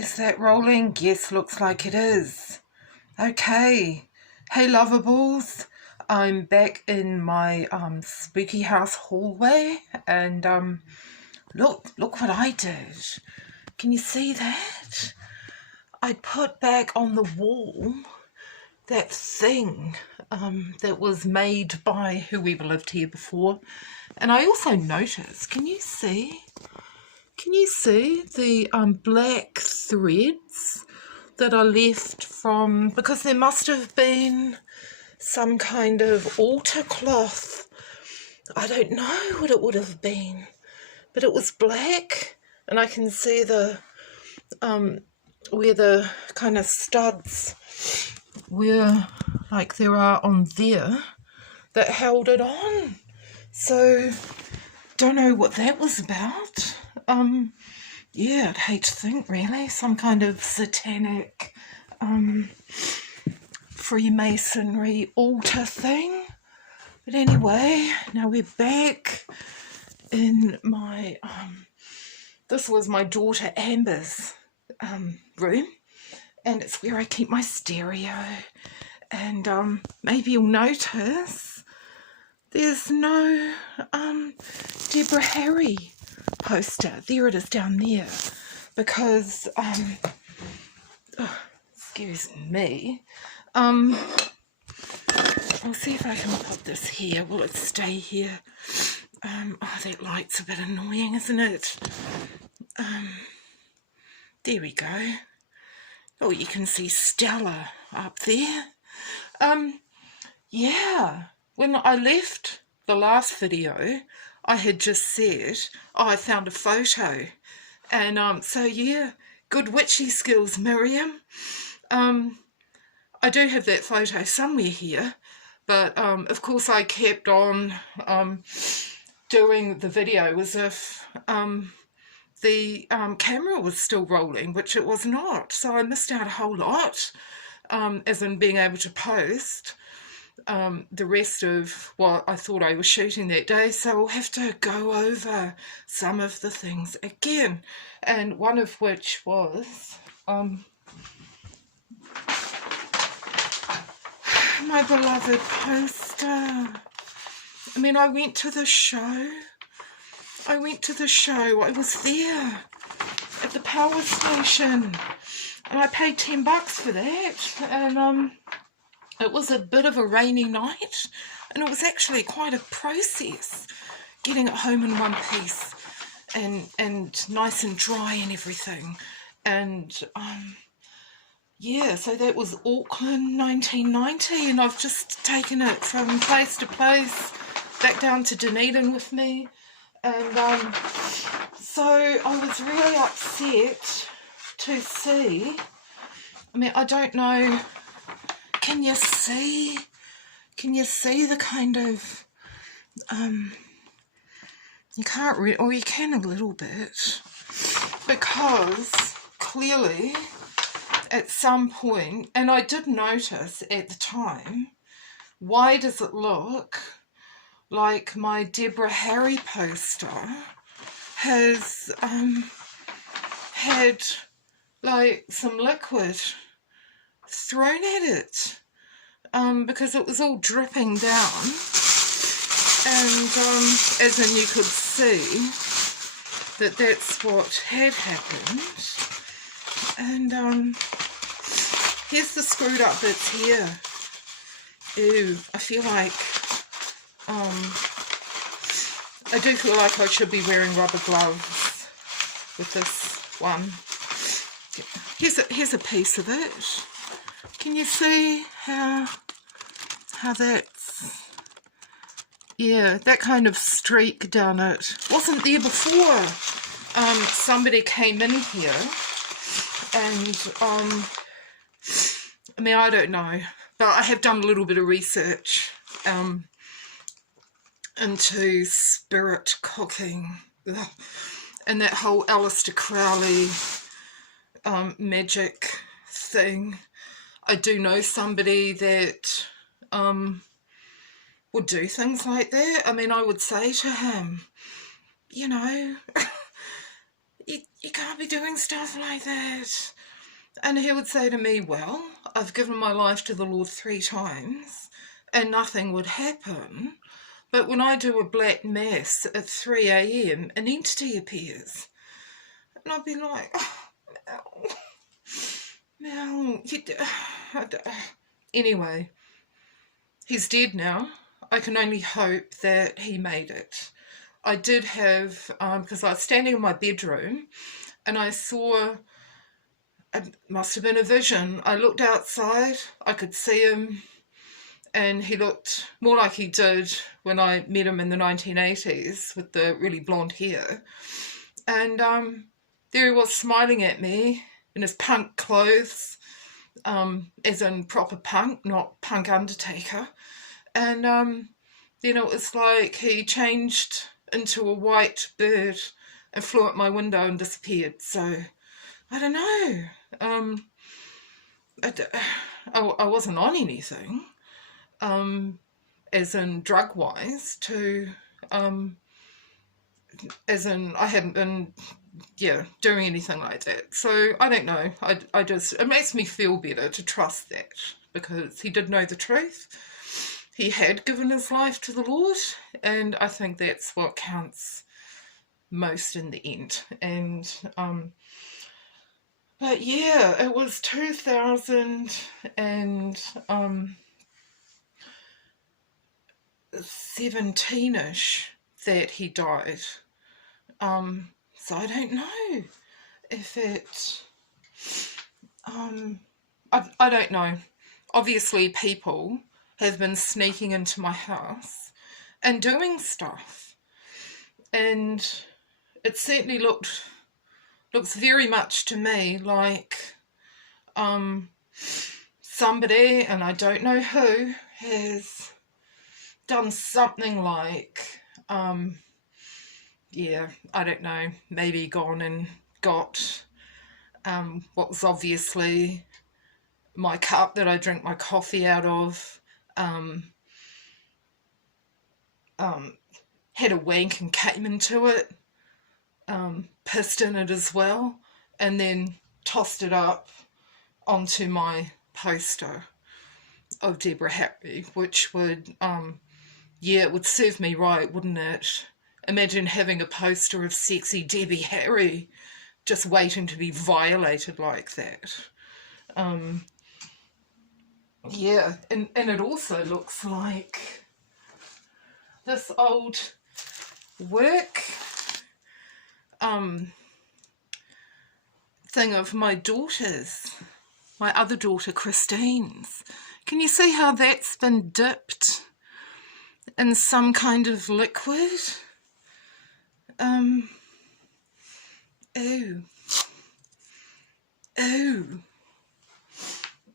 Is that rolling? Yes, looks like it is. Okay. Hey, lovables. I'm back in my spooky house hallway, and look what I did. Can you see that? I put back on the wall that thing that was made by whoever lived here before, and I also noticed, can you see the black threads that are left from, because there must have been some kind of altar cloth. I don't know what it would have been, but it was black, and I can see the where the kind of studs were, like there are on there, that held it on. So don't know what that was about. Yeah, I'd hate to think, really, some kind of satanic Freemasonry altar thing. But anyway, now we're back in my this was my daughter Amber's room, and it's where I keep my stereo. And maybe you'll notice there's no Deborah Harry poster. There it is down there, because excuse me, I'll see if I can put this here. Will it stay here? Oh, that light's a bit annoying, isn't it? There we go. Oh, you can see Stella up there. Yeah, when I left the last video, I had just said, oh, I found a photo. And so yeah, good witchy skills, Miriam. I do have that photo somewhere here, but of course I kept on doing the video as if the camera was still rolling, which it was not. So I missed out a whole lot, as in being able to post the rest of what I thought I was shooting that day. So we'll have to go over some of the things again, and one of which was my beloved poster. I mean, I went to the show. I was there at the power station, and I paid $10 for that. And it was a bit of a rainy night, and it was actually quite a process getting it home in one piece and nice and dry and everything. And yeah, so that was Auckland 1990, and I've just taken it from place to place, back down to Dunedin with me. And so I was really upset to see, I mean, I don't know, can you see the kind of, you can't really, or you can a little bit, because clearly at some point, and I did notice at the time, why does it look like my Deborah Harry poster has had like some liquid thrown at it, because it was all dripping down, and as in you could see that that's what had happened. And here's the screwed up bits here. Ew, I feel like I do feel like I should be wearing rubber gloves with this one. Here's a piece of it. Can you see how that's, yeah, that kind of streak down it wasn't there before. Somebody came in here, and I mean, I don't know, but I have done a little bit of research into spirit cooking. Ugh. And that whole Aleister Crowley magic thing. I do know somebody that would do things like that. I mean, I would say to him, you know, you can't be doing stuff like that. And he would say to me, well, I've given my life to the Lord 3 times and nothing would happen. But when I do a black mass at 3 a.m, an entity appears. And I'd be like, oh, Mel, anyway, he's dead now. I can only hope that he made it. I did have, because I was standing in my bedroom and I saw, it must have been a vision. I looked outside, I could see him, and he looked more like he did when I met him in the 1980s with the really blonde hair. And there he was smiling at me in his punk clothes, as in proper punk, not punk Undertaker. And then it was like he changed into a white bird and flew at my window and disappeared. So, I don't know. I wasn't on anything, as in drug-wise, as in I hadn't been, doing anything like that. So, I don't know. I just, it makes me feel better to trust that, because he did know the truth. He had given his life to the Lord, and I think that's what counts most in the end. And but yeah, it was 2017-ish that he died. So I don't know if it, I don't know. Obviously people have been sneaking into my house and doing stuff, and it certainly looks very much to me like somebody, and I don't know who, has done something like I don't know, maybe gone and got what was obviously my cup that I drink my coffee out of, had a wank and came into it, pissed in it as well, and then tossed it up onto my poster of Deborah Harry, which would, it would serve me right, wouldn't it? Imagine having a poster of sexy Debbie Harry just waiting to be violated like that. And it also looks like this old work thing of my daughter's, my other daughter Christine's. Can you see how that's been dipped in some kind of liquid? Ooh.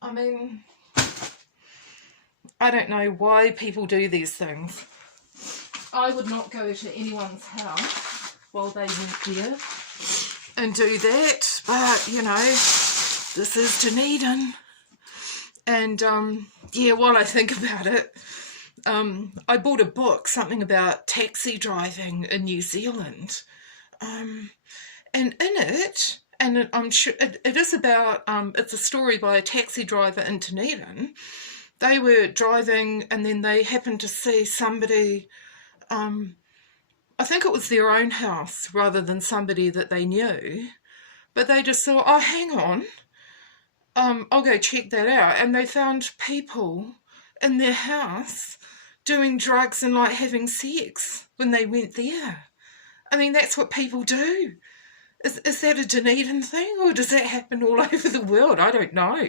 I mean, I don't know why people do these things. I would not go to anyone's house while they went there and do that, but this is Dunedin. And while I think about it, I bought a book, something about taxi driving in New Zealand, and in it, and I'm sure it is about, it's a story by a taxi driver in Dunedin. They were driving and then they happened to see somebody, I think it was their own house rather than somebody that they knew, but they just thought, oh, hang on, I'll go check that out. And they found people in their house doing drugs and like having sex when they went there. I mean, that's what people do. Is that a Dunedin thing, or does that happen all over the world? I don't know.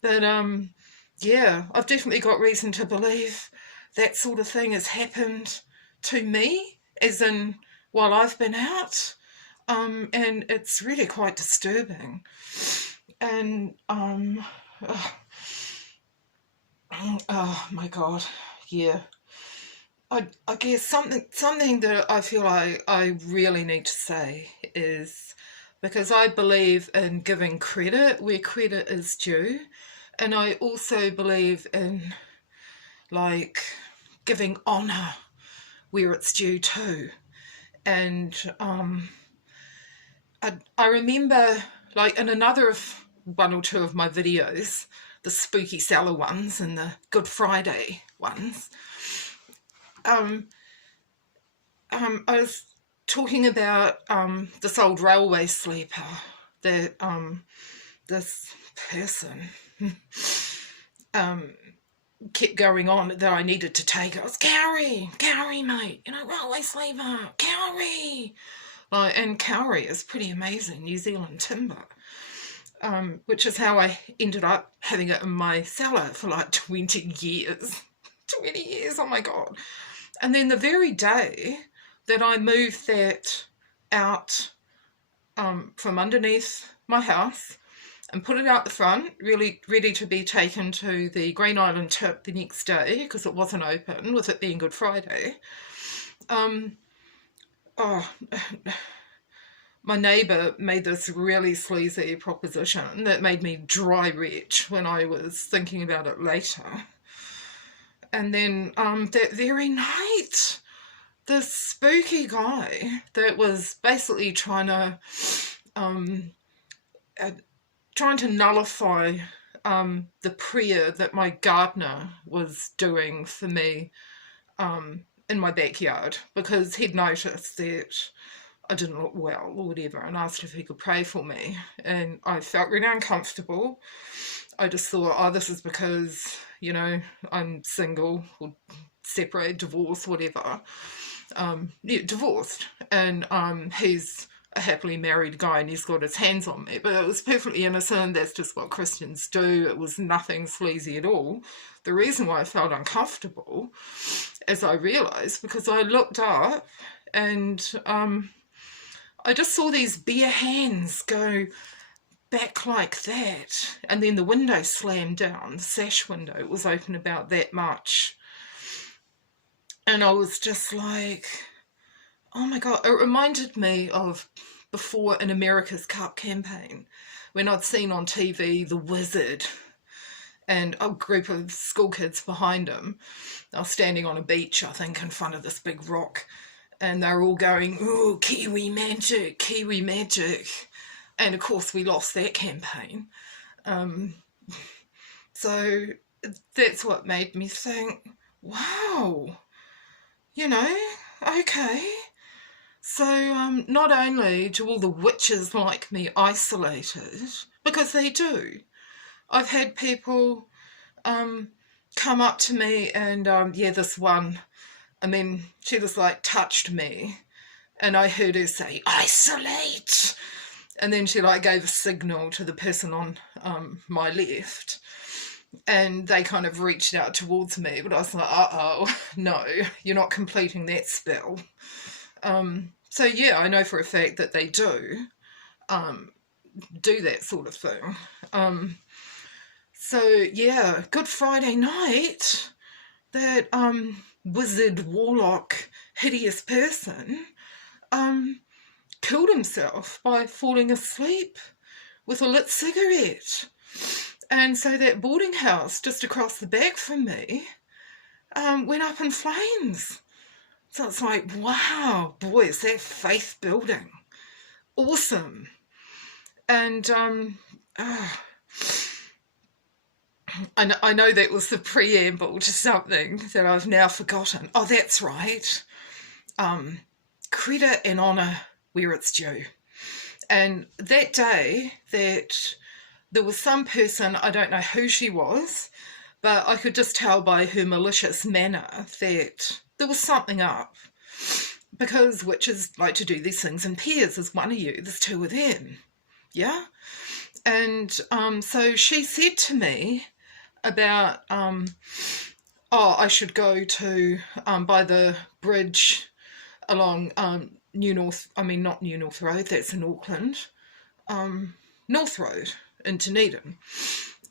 But I've definitely got reason to believe that sort of thing has happened to me, as in while I've been out, and it's really quite disturbing. And oh my God, yeah. I guess something that I feel I really need to say is, because I believe in giving credit where credit is due, and I also believe in like giving honour where it's due too. And I remember, like, in another of one or two of my videos, the spooky cellar ones and the Good Friday ones, I was talking about this old railway sleeper that this person kept going on that I needed to take. I was, Cowrie, mate, you know, railway sleeper, Cowrie. And Cowrie is pretty amazing, New Zealand timber, which is how I ended up having it in my cellar for like 20 years. 20 years, oh my God. And then the very day that I moved that out from underneath my house and put it out the front, really ready to be taken to the Green Island tip the next day because it wasn't open, with it being Good Friday. My neighbour made this really sleazy proposition that made me dry retch when I was thinking about it later. And then that very night, this spooky guy that was basically trying to nullify the prayer that my gardener was doing for me in my backyard, because he'd noticed that I didn't look well or whatever, and asked if he could pray for me. And I felt really uncomfortable. I just thought, oh, this is because, you know, I'm single or separated, divorced, whatever. Yeah, divorced. And he's a happily married guy and he's got his hands on me. But it was perfectly innocent. That's just what Christians do. It was nothing sleazy at all. The reason why I felt uncomfortable, as I realised, because I looked up and I just saw these bare hands go back like that, and then the window slammed down, the sash window was open about that much, and I was just like, oh my God. It reminded me of before an America's Cup campaign, when I'd seen on TV The Wizard and a group of school kids behind him. They were standing on a beach, I think, in front of this big rock, and they were all going, "Ooh, Kiwi magic, Kiwi magic." And of course we lost that campaign. So that's what made me think, wow, you know, okay. So not only do all the witches like me isolated, because they do. I've had people come up to me and, yeah, this one, I mean, she just like touched me and I heard her say, isolate. And then she like gave a signal to the person on my left, and they kind of reached out towards me, but I was like, uh-oh, no, you're not completing that spell. So yeah, I know for a fact that they do that sort of thing. So yeah, Good Friday night, that wizard, warlock, hideous person killed himself by falling asleep with a lit cigarette. And so that boarding house just across the back from me went up in flames. So it's like, wow, boys, that faith building. Awesome. And I know that was the preamble to something that I've now forgotten. Oh, that's right. Credit and honour where it's due. And that day that there was some person, I don't know who she was, but I could just tell by her malicious manner that there was something up, because witches like to do these things in pairs. There's one of you, there's two of them, yeah? And so she said to me about, I should go to, by the bridge along not New North Road, that's in Auckland, North Road in Dunedin,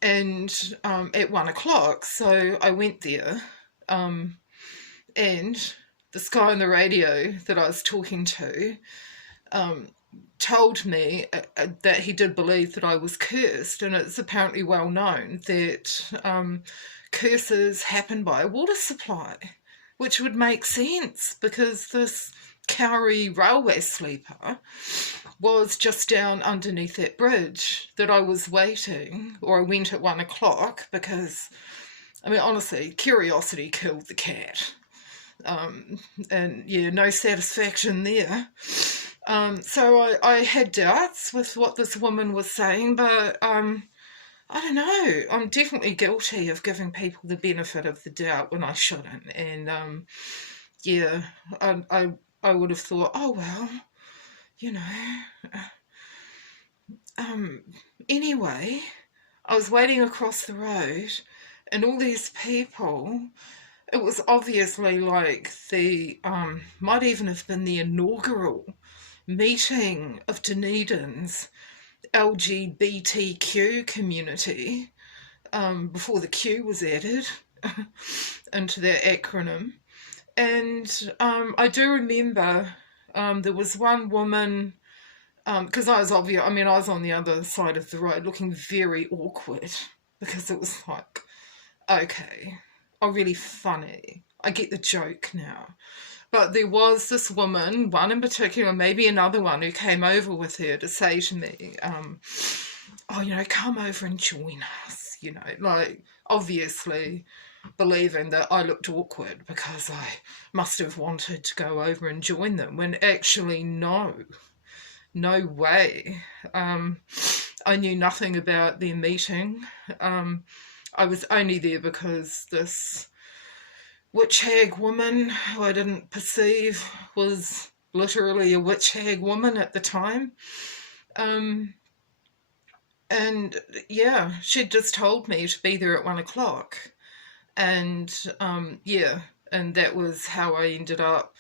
and at 1 o'clock. So I went there, and this guy on the radio that I was talking to told me that he did believe that I was cursed, and it's apparently well known that curses happen by a water supply, which would make sense because this Kauri railway sleeper was just down underneath that bridge that I was waiting, or I went at 1 o'clock because, I mean, honestly, curiosity killed the cat. And yeah, no satisfaction there. So I had doubts with what this woman was saying, but I don't know. I'm definitely guilty of giving people the benefit of the doubt when I shouldn't. And yeah, I would have thought, oh well, you know. Anyway, I was waiting across the road, and all these people. It was obviously like the might even have been the inaugural meeting of Dunedin's LGBTQ community, before the Q was added into their acronym. And I do remember there was one woman, because I was I was on the other side of the road looking very awkward, because it was like, okay, oh, really funny. I get the joke now. But there was this woman, one in particular, maybe another one, who came over with her to say to me, oh, you know, come over and join us, you know, like, obviously believing that I looked awkward because I must have wanted to go over and join them, when actually no way. I knew nothing about their meeting. I was only there because this witch hag woman, who I didn't perceive was literally a witch hag woman at the time, and yeah, she'd just told me to be there at 1 o'clock, and yeah, and that was how I ended up,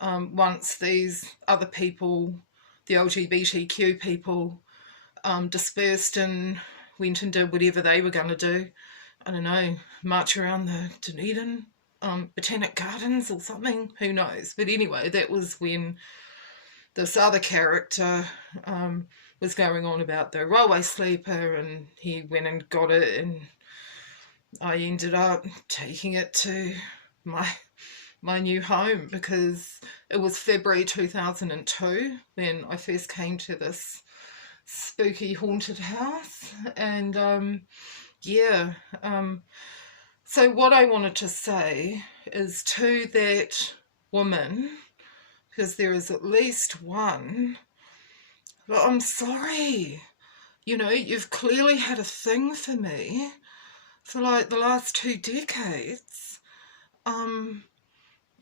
once these other people, the LGBTQ people, dispersed and went and did whatever they were going to do. I don't know, march around the Dunedin Botanic Gardens or something, who knows. But anyway, that was when this other character was going on about the railway sleeper, and he went and got it, and I ended up taking it to my new home, because it was February 2002 when I first came to this spooky haunted house. And yeah, so what I wanted to say is to that woman, because there is at least one, but I'm sorry, you know, you've clearly had a thing for me for like the last 2 decades.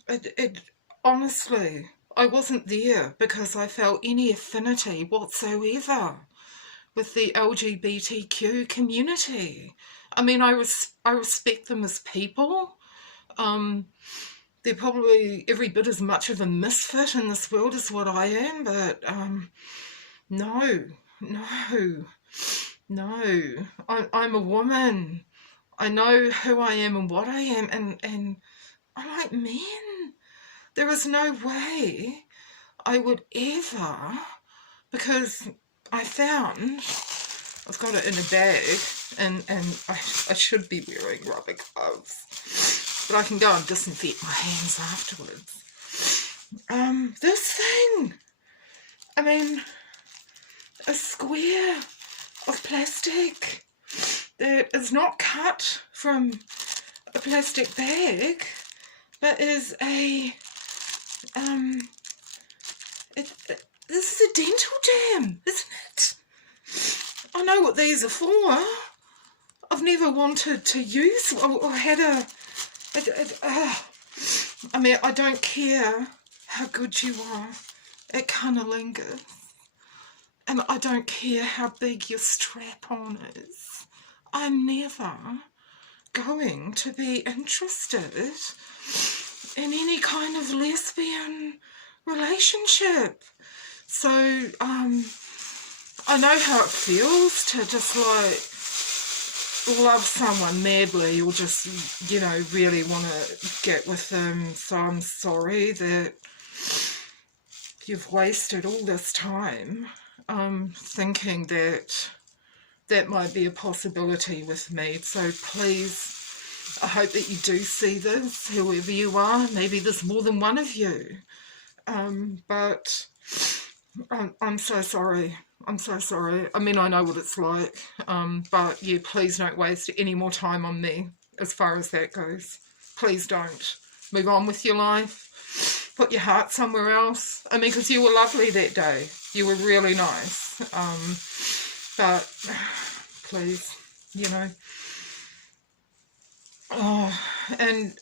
It honestly, I wasn't there because I felt any affinity whatsoever with the LGBTQ community. I mean, I respect them as people. They're probably every bit as much of a misfit in this world as what I am, but no. I'm a woman. I know who I am and what I am, and I like men. There is no way I would ever, because I've got it in a bag, and I should be wearing rubber gloves, but I can go and disinfect my hands afterwards. This thing, I mean, a square of plastic that is not cut from a plastic bag, but is a, this is a dental dam, isn't it? I know what these are for. I've never wanted to use or had I mean, I don't care how good you are at cunnilingus, and I don't care how big your strap-on is. I'm never going to be interested in any kind of lesbian relationship. So, I know how it feels to just like love someone madly, or just, you know, really want to get with them. So I'm sorry that you've wasted all this time thinking that that might be a possibility with me. So please, I hope that you do see this, whoever you are. Maybe there's more than one of you. But I'm so sorry. I'm so sorry. I mean, I know what it's like. But yeah, please don't waste any more time on me as far as that goes. Please don't. Move on with your life. Put your heart somewhere else. I mean, because you were lovely that day. You were really nice. But please, you know. Oh, and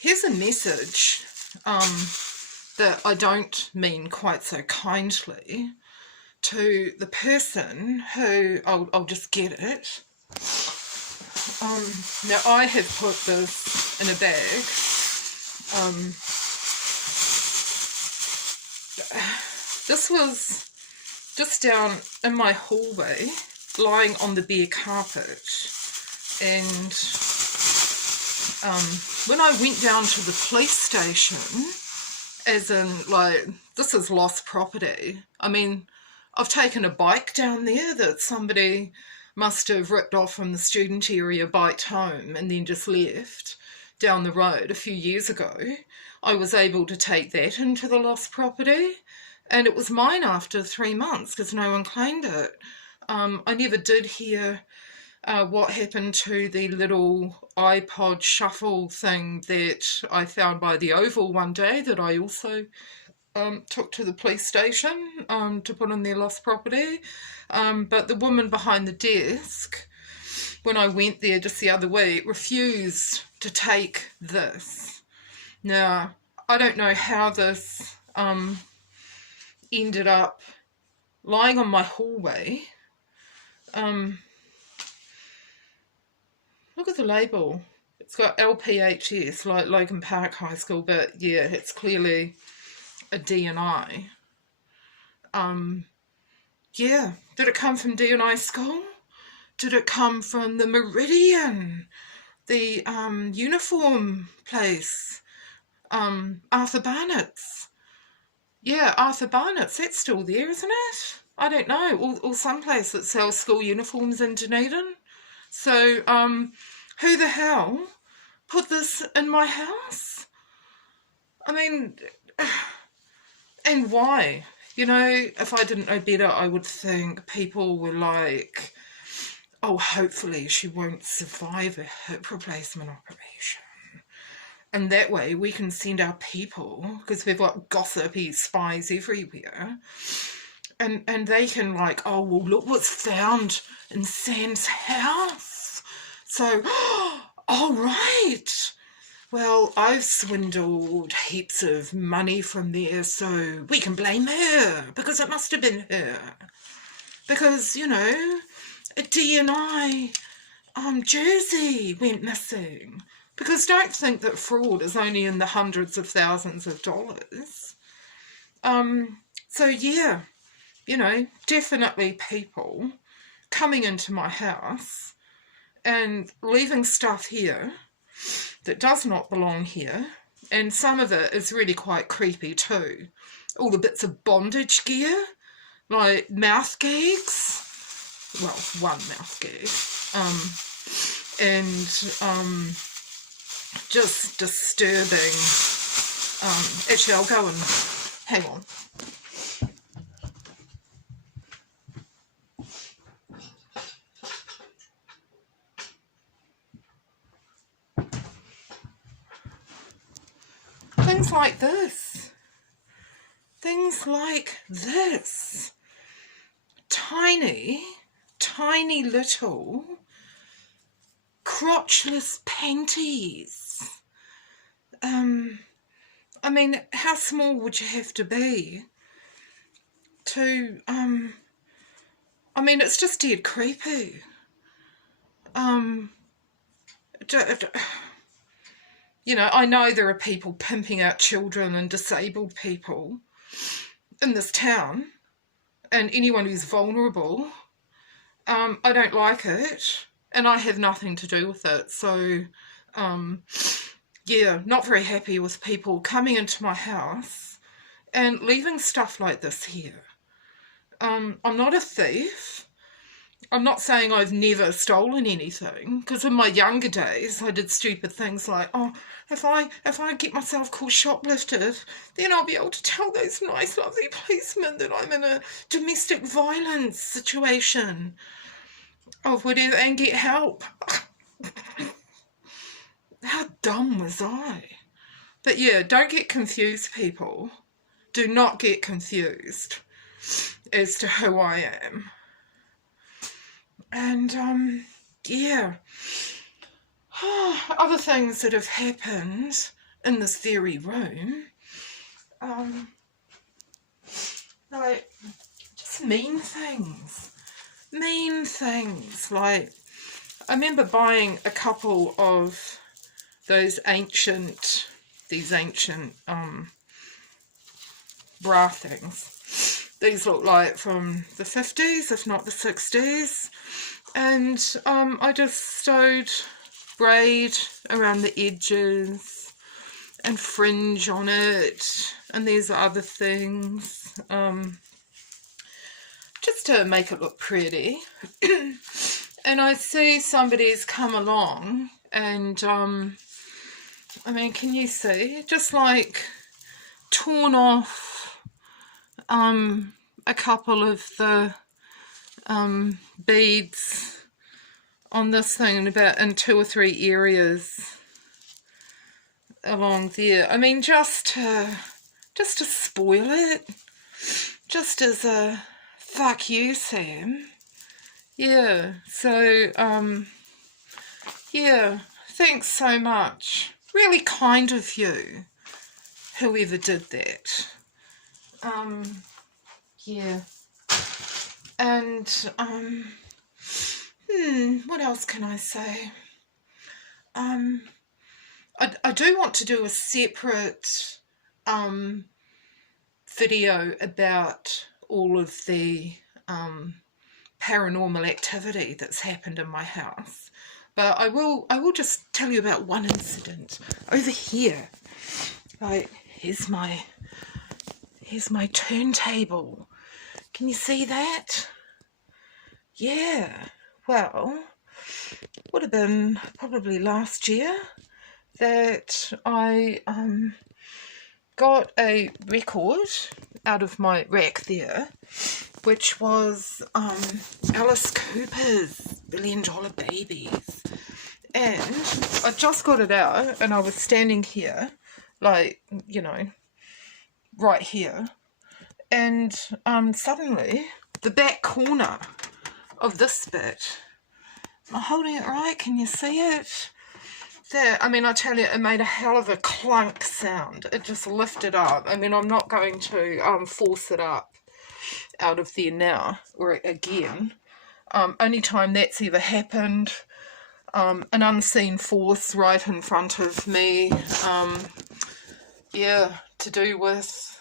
here's a message that I don't mean quite so kindly to the person who, I'll just get it. Now I have put this in a bag. This was just down in my hallway, lying on the bare carpet. And when I went down to the police station, as in, like, this is lost property. I mean, I've taken a bike down there that somebody must have ripped off from the student area, biked home, and then just left down the road a few years ago. I was able to take that into the lost property, and it was mine after 3 months because no one claimed it. I never did hear what happened to the little iPod shuffle thing that I found by the Oval one day that I also took to the police station to put on their lost property. But the woman behind the desk, when I went there just the other week, refused to take this. Now, I don't know how this ended up lying on my hallway. Look at the label. It's got LPHS, like Logan Park High School, but yeah, it's clearly a D&I. Yeah, did it come from D&I school? Did it come from the Meridian, the uniform place, Arthur Barnett's? Yeah, Arthur Barnett's, that's still there, isn't it? I don't know, or some place that sells school uniforms in Dunedin. So, who the hell put this in my house? I mean, and why? You know, if I didn't know better, I would think people were like, oh, hopefully she won't survive a hip replacement operation. And that way we can send our people, because we've got gossipy spies everywhere, and they can like, oh, well, look what's found in Sam's house. So, all right. Well, I've swindled heaps of money from there, so we can blame her, because it must have been her. Because, you know, a D&I jersey went missing. Because don't think that fraud is only in the hundreds of thousands of dollars. So yeah, you know, definitely people coming into my house and leaving stuff here that does not belong here, and some of it is really quite creepy too. All the bits of bondage gear, like mouth gags, well, one mouth gag, and just disturbing. Actually, I'll go and hang on. Things like this. Things like this. Tiny, tiny little crotchless panties. I mean, how small would you have to be to, I mean, it's just dead creepy. You know, I know there are people pimping out children and disabled people in this town, and anyone who's vulnerable. I don't like it, and I have nothing to do with it. So, yeah, not very happy with people coming into my house and leaving stuff like this here. I'm not a thief. I'm not saying I've never stolen anything, because in my younger days I did stupid things like, oh, if I get myself caught shoplifted, then I'll be able to tell those nice, lovely policemen that I'm in a domestic violence situation of whatever and get help. How dumb was I? But yeah, don't get confused, people. Do not get confused as to who I am. And, yeah. Other things that have happened in this very room, like, just mean things. Mean things. Like, I remember buying a couple of these ancient bra things. These look like from the 50s, if not the 60s. And I just sewed braid around the edges and fringe on it. And these are other things. Just to make it look pretty. And I see somebody's come along and, I mean, can you see? Just like torn off a couple of the beads on this thing in 2 or 3 areas along there. I mean, just to spoil it, just as a fuck you, Sam. Yeah, so yeah, thanks so much. Really kind of you, whoever did that. Yeah. And, what else can I say? I do want to do a separate, video about all of the, paranormal activity that's happened in my house. But I will just tell you about one incident over here. Like, here's my turntable. Can you see that? Yeah. Well, would have been probably last year that I got a record out of my rack there, which was Alice Cooper's $1 Billion Babies. And I just got it out and I was standing here, like, you know, right here. And suddenly the back corner of this bit, am I holding it right? Can you see it? There, I mean, I tell you, it made a hell of a clunk sound. It just lifted up. I mean, I'm not going to force it up out of there now or again. Only time that's ever happened, an unseen force right in front of me. Yeah, to do with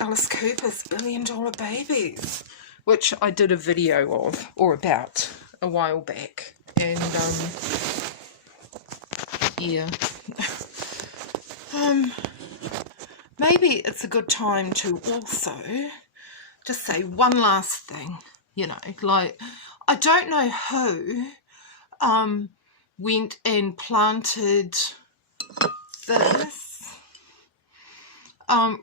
Alice Cooper's $1 Billion Babies, which I did a video of, or about, a while back. And yeah. Maybe it's a good time to also just say one last thing, you know, like, I don't know who went and planted this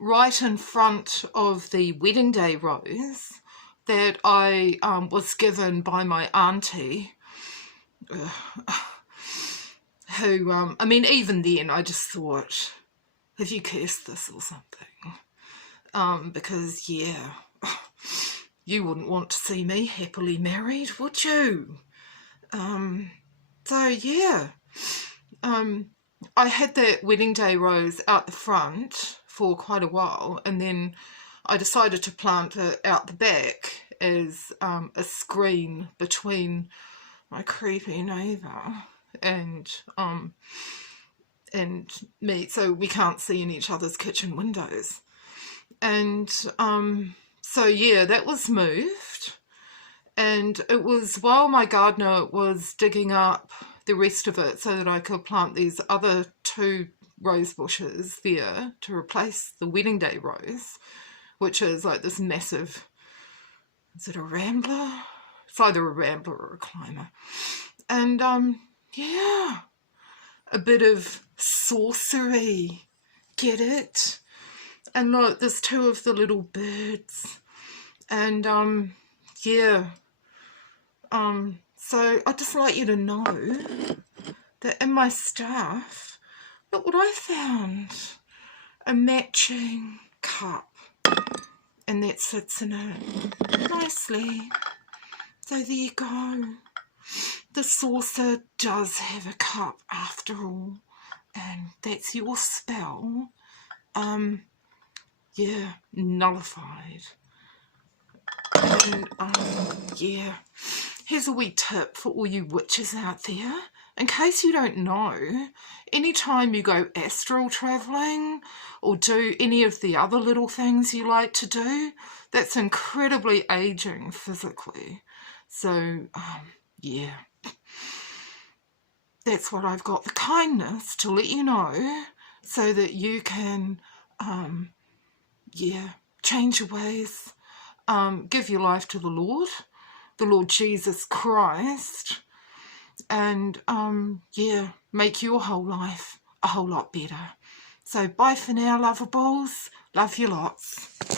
right in front of the wedding day rose that I was given by my auntie, who, I mean, even then I just thought, have you cursed this or something? Because, yeah, you wouldn't want to see me happily married, would you? So, yeah, I had that wedding day rose out the front for quite a while, and then I decided to plant it out the back as a screen between my creepy neighbour and me, so we can't see in each other's kitchen windows. And so yeah, that was moved, and it was while my gardener was digging up the rest of it so that I could plant these other 2 rose bushes there to replace the wedding day rose, which is like this massive Is it a rambler? It's either a rambler or a climber. And, yeah, a bit of sorcery. Get it? And look, there's two of the little birds. And, yeah. So I'd just like you to know that in my stuff, look what I found. A matching cup. And that sits in it nicely. So there you go. The saucer does have a cup after all. And that's your spell. Yeah, nullified. And, yeah. Here's a wee tip for all you witches out there. In case you don't know, anytime you go astral travelling or do any of the other little things you like to do, that's incredibly aging physically. So, yeah. That's what I've got the kindness to let you know so that you can, yeah, change your ways, give your life to the Lord Jesus Christ, and, yeah, make your whole life a whole lot better. So bye for now, lovables. Love you lots.